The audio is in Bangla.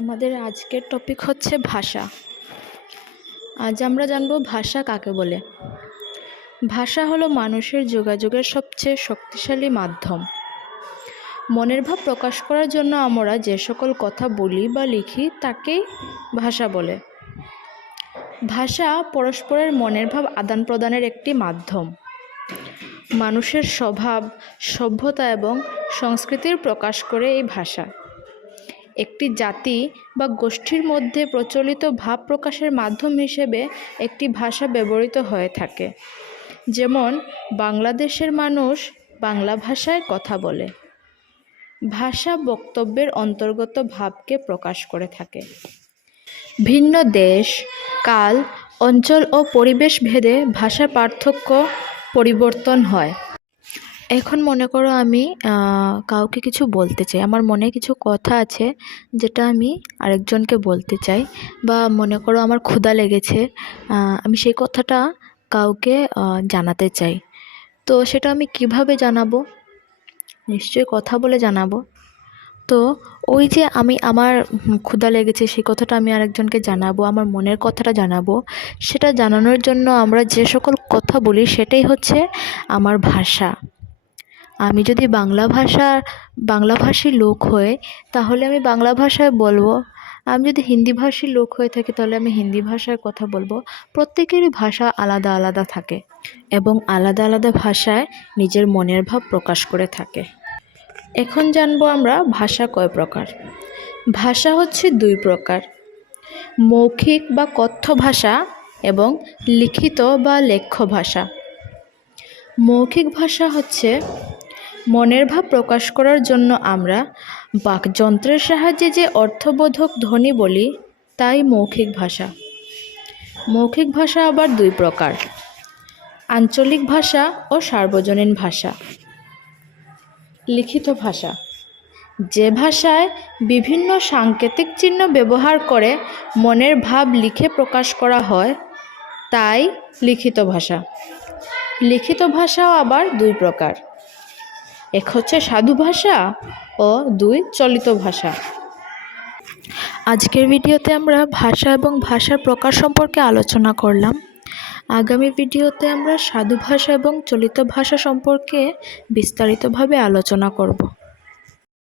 আমাদের আজকের টপিক হচ্ছে ভাষা। আজ আমরা জানব ভাষা কাকে বলে। ভাষা হলো মানুষের যোগাযোগের সবচেয়ে শক্তিশালী মাধ্যম। মনের ভাব প্রকাশ করার জন্য আমরা যে সকল কথা বলি বা লিখি তাকেই ভাষা বলে। ভাষা পরস্পরের মনের ভাব আদান প্রদানের একটি মাধ্যম। মানুষের স্বভাব, সভ্যতা এবং সংস্কৃতির প্রকাশ করে এই ভাষা। একটি জাতি বা গোষ্ঠীর মধ্যে প্রচলিত ভাব প্রকাশের মাধ্যম হিসেবে একটি ভাষা ব্যবহৃত হয়ে থাকে। যেমন বাংলাদেশের মানুষ বাংলা ভাষায় কথা বলে। ভাষা বক্তব্যের অন্তর্গত ভাবকে প্রকাশ করে থাকে। ভিন্ন দেশ, কাল, অঞ্চল ও পরিবেশ ভেদে ভাষার পার্থক্য পরিবর্তন হয়। এখন মনে করো আমি কাউকে কিছু বলতে চাই, আমার মনে কিছু কথা আছে যেটা আমি আরেকজনকে বলতে চাই, বা মনে করো আমার ক্ষুধা লেগেছে, আমি সেই কথাটা কাউকে জানাতে চাই। তো সেটা আমি কিভাবে জানাবো? নিশ্চয়ই কথা বলে জানাবো। তো ওই যে আমি আমার ক্ষুধা লেগেছে সেই কথাটা আমি আরেকজনকে জানাবো, আমার মনের কথাটা জানাবো, সেটা জানানোর জন্য আমরা যে সকল কথা বলি সেটাই হচ্ছে আমার ভাষা। আমি যদি বাংলাভাষী লোক হই তাহলে আমি বাংলা ভাষায় বলবো। আমি যদি হিন্দিভাষী লোক হয়ে থাকি তাহলে আমি হিন্দি ভাষায় কথা বলবো। প্রত্যেকেরই ভাষা আলাদা আলাদা থাকে এবং আলাদা আলাদা ভাষায় নিজের মনের ভাব প্রকাশ করে থাকে। এখন জানবো আমরা ভাষা কয় প্রকার। ভাষা হচ্ছে দুই প্রকার: মৌখিক বা কথ্য ভাষা এবং লিখিত বা লেখ্য ভাষা। মৌখিক ভাষা হচ্ছে মনের ভাব প্রকাশ করার জন্য আমরা বাকযন্ত্রের সাহায্যে যে অর্থবোধক ধ্বনি বলি তাই মৌখিক ভাষা। মৌখিক ভাষা আবার দুই প্রকার: আঞ্চলিক ভাষা ও সার্বজনীন ভাষা। লিখিত ভাষা, যে ভাষায় বিভিন্ন সাংকেতিক চিহ্ন ব্যবহার করে মনের ভাব লিখে প্রকাশ করা হয় তাই লিখিত ভাষা। লিখিত ভাষাও আবার দুই প্রকার: এক হচ্ছে সাধু ভাষা ও দুই চলিত ভাষা। আজকের ভিডিওতে আমরা ভাষা এবং ভাষার প্রকার সম্পর্কে আলোচনা করলাম। আগামী ভিডিওতে আমরা সাধু ভাষা এবং চলিত ভাষা সম্পর্কে বিস্তারিতভাবে আলোচনা করব।